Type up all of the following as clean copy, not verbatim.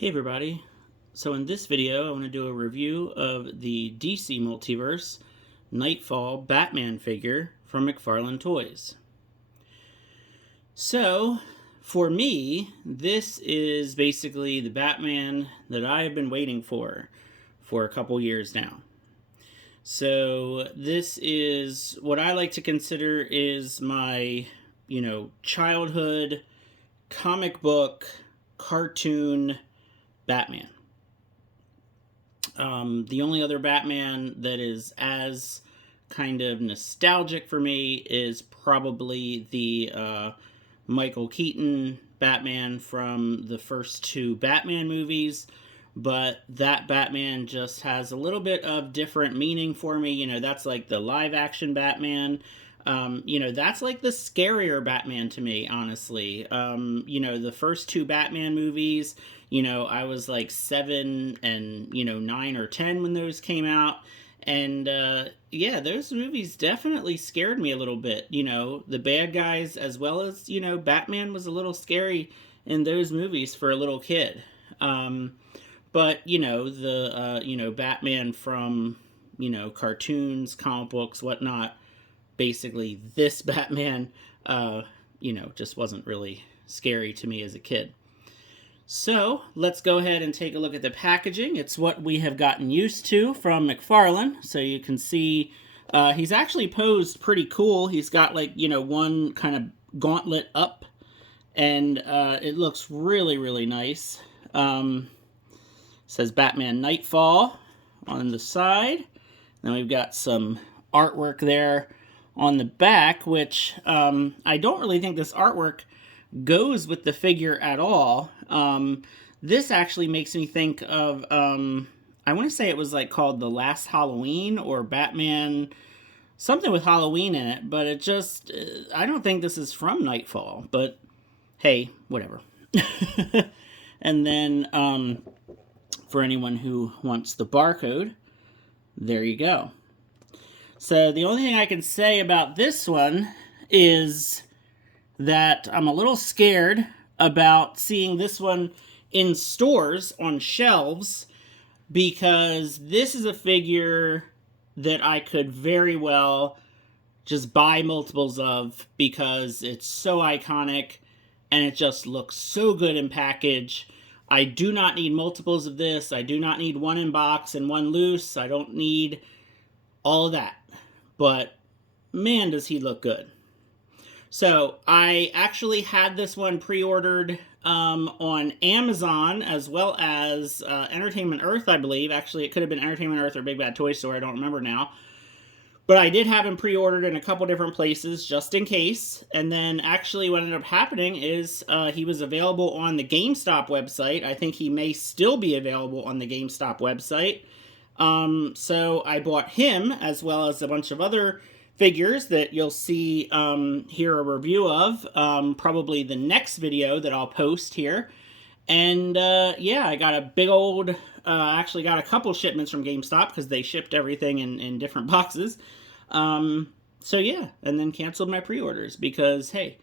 Hey everybody, so in this video I want to do a review of the DC Multiverse Knightfall Batman figure from McFarlane Toys. So, for me, this is basically the Batman that I have been waiting for a couple years now. So this is what I like to consider is my, childhood comic book cartoon Batman. The only other Batman that is as kind of nostalgic for me is probably the Michael Keaton Batman from the first two Batman movies, but that Batman just has a little bit of different meaning for me. That's like the live action Batman. That's like the scarier Batman to me, honestly. The first two Batman movies, I was like 7 and, 9 or 10 when those came out. And, those movies definitely scared me a little bit. The bad guys as well as, Batman was a little scary in those movies for a little kid. But, Batman from, cartoons, comic books, whatnot, basically this Batman, just wasn't really scary to me as a kid. So let's go ahead and take a look at the packaging. It's what we have gotten used to from McFarlane. So you can see he's actually posed pretty cool. He's got one kind of gauntlet up, and it looks really, really nice. Says Batman Knightfall on the side. Then we've got some artwork there on the back, which I don't really think this artwork goes with the figure at all. This actually makes me think of, I want to say it was called The Last Halloween or Batman, something with Halloween in it, but it just, I don't think this is from Knightfall, but hey, whatever. And then, for anyone who wants the barcode, there you go. So the only thing I can say about this one is that I'm a little scared about seeing this one in stores on shelves, because this is a figure that I could very well just buy multiples of because it's so iconic and it just looks so good in package. I do not need multiples of this. I do not need one in box and one loose. I don't need all of that. But man, does he look good. So I actually had this one pre-ordered on Amazon as well as Entertainment Earth, I believe. Actually, it could have been Entertainment Earth or Big Bad Toy Store. I don't remember now. But I did have him pre-ordered in a couple different places just in case. And then actually what ended up happening is he was available on the GameStop website. I think he may still be available on the GameStop website. So I bought him as well as a bunch of other figures that you'll see here a review of, probably the next video that I'll post here. And I got a big old, actually got a couple shipments from GameStop because they shipped everything in different boxes. And then canceled my pre-orders because, hey,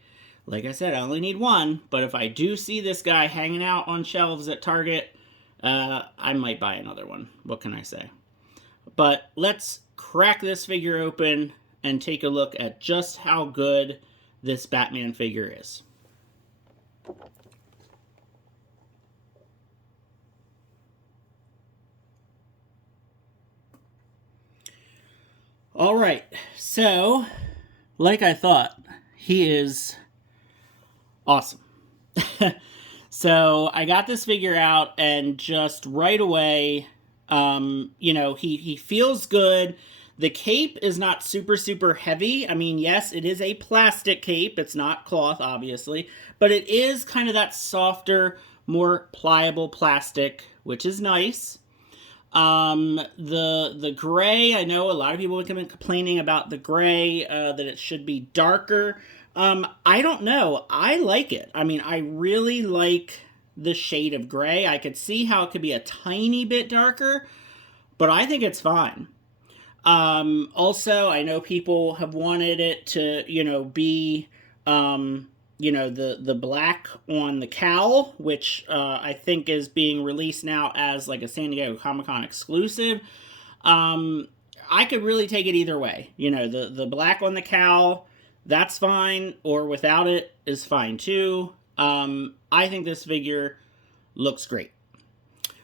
like I said, I only need one, but if I do see this guy hanging out on shelves at Target, I might buy another one. What can I say? But let's crack this figure open and take a look at just how good this Batman figure is. All right, so like I thought, he is awesome. So I got this figure out and just right away, he feels good. The cape is not super, super heavy. I mean, yes, it is a plastic cape. It's not cloth, obviously, but it is kind of that softer, more pliable plastic, which is nice. The gray, I know a lot of people have been complaining about the gray, that it should be darker. I don't know. I like it. I mean, I really like the shade of gray. I could see how it could be a tiny bit darker, but I think it's fine. Also, I know people have wanted it to, be you know, the black on the cowl, which I think is being released now as like a San Diego Comic-Con exclusive. I could really take it either way. You know, the black on the cowl, that's fine, or without it is fine too. I think this figure looks great.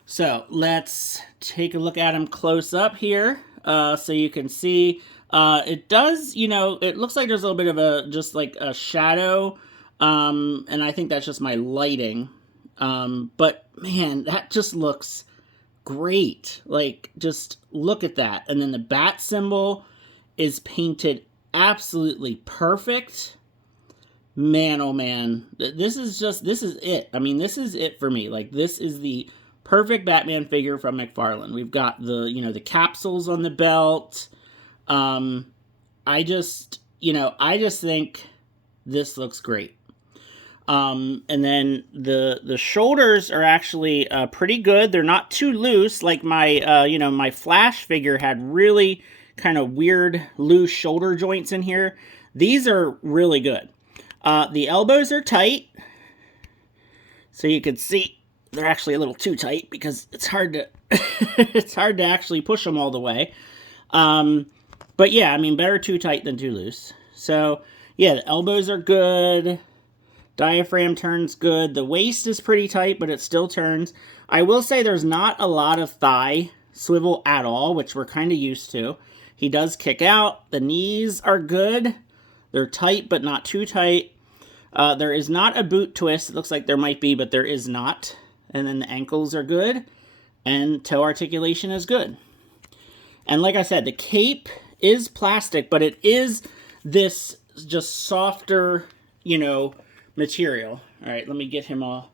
So let's take a look at him close up here, so you can see. It does, you know, it looks like there's a little bit of a, just like a shadow, and I think that's just my lighting. But man, that just looks great. Like, just look at that. And then the bat symbol is painted absolutely perfect. Man, oh man, this is it. I mean, this is it for me. Like, this is the perfect Batman figure from McFarlane. We've got the, you know, the capsules on the belt. I just think this looks great. And then the shoulders are actually pretty good. They're not too loose like my my Flash figure had really kind of weird loose shoulder joints in here. These are really good. The elbows are tight, so you can see they're actually a little too tight because it's hard to it's hard to actually push them all the way. But yeah, I mean, better too tight than too loose. So yeah, the elbows are good. Diaphragm turns good. The waist is pretty tight, but it still turns. I will say there's not a lot of thigh swivel at all, which we're kind of used to. He does kick out. The knees are good. They're tight, but not too tight. There is not a boot twist. It looks like there might be, but there is not. And then the ankles are good. And toe articulation is good. And like I said, the cape is plastic, but it is this just softer, you know, material. All right, let me get him all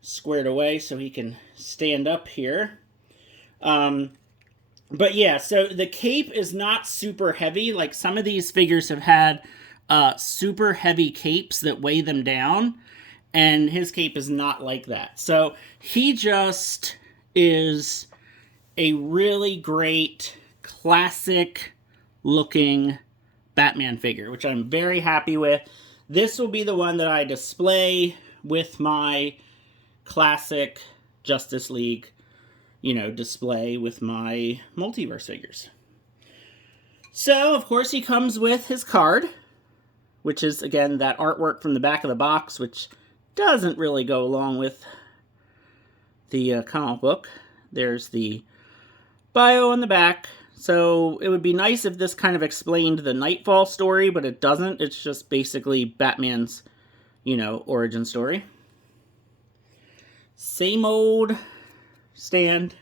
squared away so he can stand up here. But yeah, so the cape is not super heavy. Like, some of these figures have had super heavy capes that weigh them down, and his cape is not like that. So he just is a really great, classic looking Batman figure, which I'm very happy with. This will be the one that I display with my classic Justice League, you know, display with my Multiverse figures. So, of course, he comes with his card, which is, again, that artwork from the back of the box, which doesn't really go along with the comic book. There's the bio on the back. So it would be nice if this kind of explained the Knightfall story, but it doesn't. It's just basically Batman's, you know, origin story. Same old stand.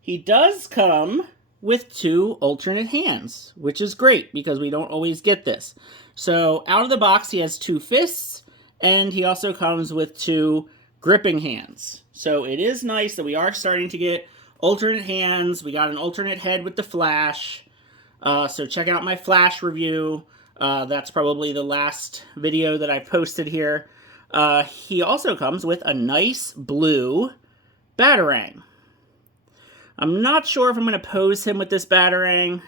He does come with 2 alternate hands, which is great because we don't always get this. So out of the box, he has 2 fists, and he also comes with 2 gripping hands. So it is nice that we are starting to get alternate hands. We got an alternate head with the Flash. So check out my Flash review. That's probably the last video that I posted here. He also comes with a nice blue Batarang. I'm not sure if I'm going to pose him with this Batarang.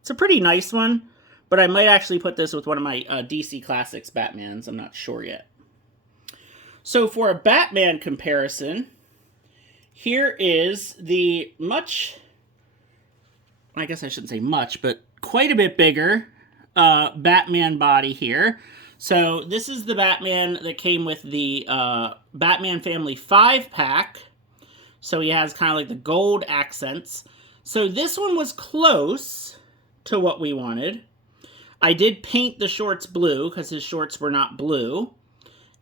It's a pretty nice one, but I might actually put this with one of my DC Classics Batmans. I'm not sure yet. So for a Batman comparison, here is the I guess I shouldn't say much, but quite a bit bigger Batman body here. So this is the Batman that came with the Batman Family 5-pack. So he has kind of like the gold accents. So this one was close to what we wanted. I did paint the shorts blue because his shorts were not blue.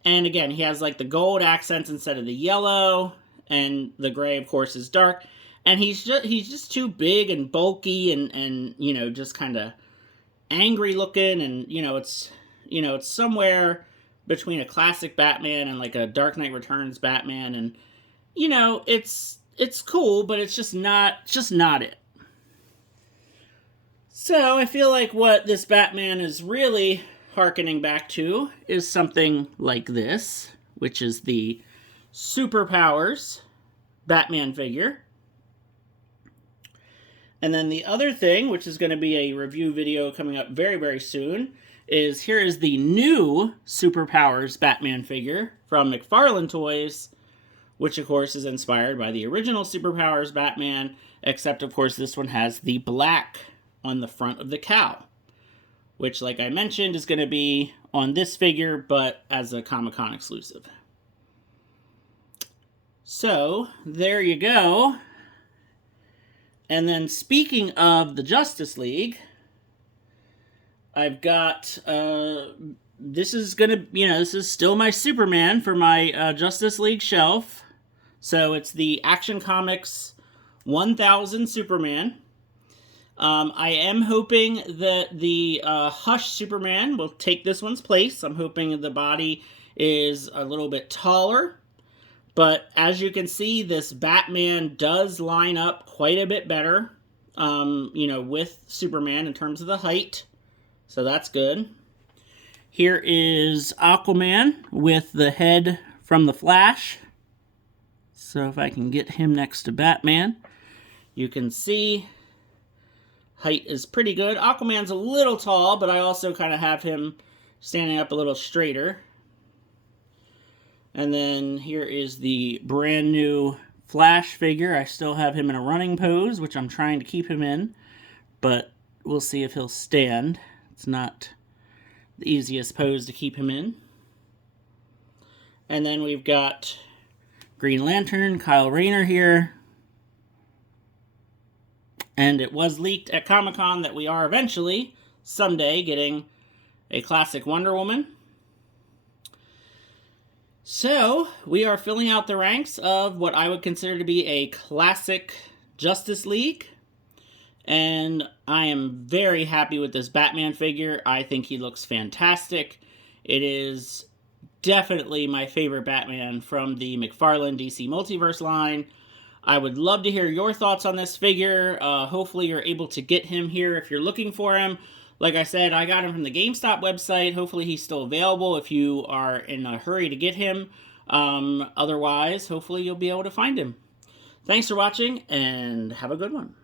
And again, he has like the gold accents instead of the yellow. And the gray, of course, is dark. And he's just too big and bulky and you know, just kind of angry looking. And, you know, it's somewhere between a classic Batman and like a Dark Knight Returns Batman. And, you know, it's cool, but it's just not it. So I feel like what this Batman is really hearkening back to is something like this, which is the Superpowers Batman figure. And then the other thing, which is going to be a review video coming up very, very soon, is here is the new Superpowers Batman figure from McFarlane Toys, which of course is inspired by the original Superpowers Batman, except of course this one has the black on the front of the cowl, which, like I mentioned, is going to be on this figure, but as a Comic-Con exclusive. So, there you go. And then speaking of the Justice League, I've got, this is going to, this is still my Superman for my Justice League shelf. So it's the Action Comics 1000 Superman. I am hoping that the Hush Superman will take this one's place. I'm hoping the body is a little bit taller. But as you can see, this Batman does line up quite a bit better, with Superman in terms of the height. So that's good. Here is Aquaman with the head from the Flash. So if I can get him next to Batman, you can see height is pretty good. Aquaman's a little tall, but I also kind of have him standing up a little straighter. And then here is the brand new Flash figure. I still have him in a running pose, which I'm trying to keep him in, but we'll see if he'll stand. It's not the easiest pose to keep him in. And then we've got Green Lantern, Kyle Rayner here. And it was leaked at Comic-Con that we are eventually, someday, getting a classic Wonder Woman. So, we are filling out the ranks of what I would consider to be a classic Justice League. And I am very happy with this Batman figure. I think he looks fantastic. It is definitely my favorite Batman from the McFarlane DC Multiverse line. I would love to hear your thoughts on this figure. Hopefully you're able to get him here if you're looking for him. Like I said, I got him from the GameStop website. Hopefully he's still available if you are in a hurry to get him. Otherwise, hopefully you'll be able to find him. Thanks for watching, and have a good one.